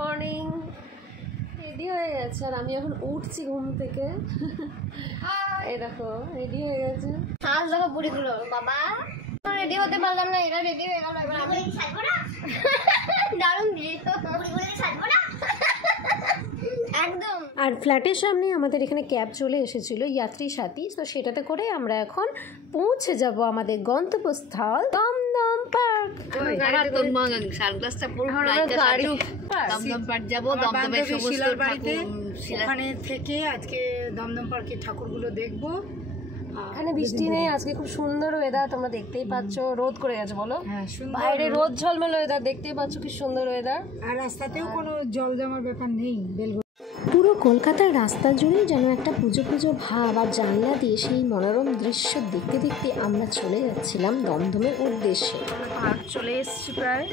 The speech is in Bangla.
মর্নিং। রেডি হয়ে গেছে আর আমি এখন উঠছি ঘুম থেকে। এই দেখো রেডি হয়ে গেছে। আজ দেখো বুড়িগুলো বাবা রেডি হতে পারলাম না, এরা রেডি হয়ে গেল। এবার আমি ছাড়বো না, দারুণ দিয়ে বুড়িগুলোকে ছাড়বো না একদম। আর ফ্ল্যাটের সামনে আমাদের এখানে ক্যাব চলে এসেছিল যাত্রী সাথী, তো সেটাতে করে আমরা এখন পৌঁছে যাব আমাদের গন্তব্যস্থল দমদম পার্ক। ওখানে থেকে আজকে দমদম পার্কের ঠাকুরগুলো দেখবো। এখানে বৃষ্টি নেই আজকে, খুব সুন্দর ওয়েদার, তোমরা দেখতেই পাচ্ছ। রোদ করে গেছে বলো, হ্যাঁ বাইরে রোদ ঝলমল ওয়েদার, দেখতেই পাচ্ছ কি সুন্দর ওয়েদার। আর রাস্তাতেও কোনো জল জমার ব্যাপার নেই। পুরো কলকাতার রাস্তা জুড়েই যেন একটা পুজো পুজো ভাব, আর জানলা দিয়ে সেই মনোরম দৃশ্য দেখতে দেখতে আমরা চলে যাচ্ছিলাম দমদমের উদ্দেশ্যে। পার্ক চলে এসেছি প্রায়।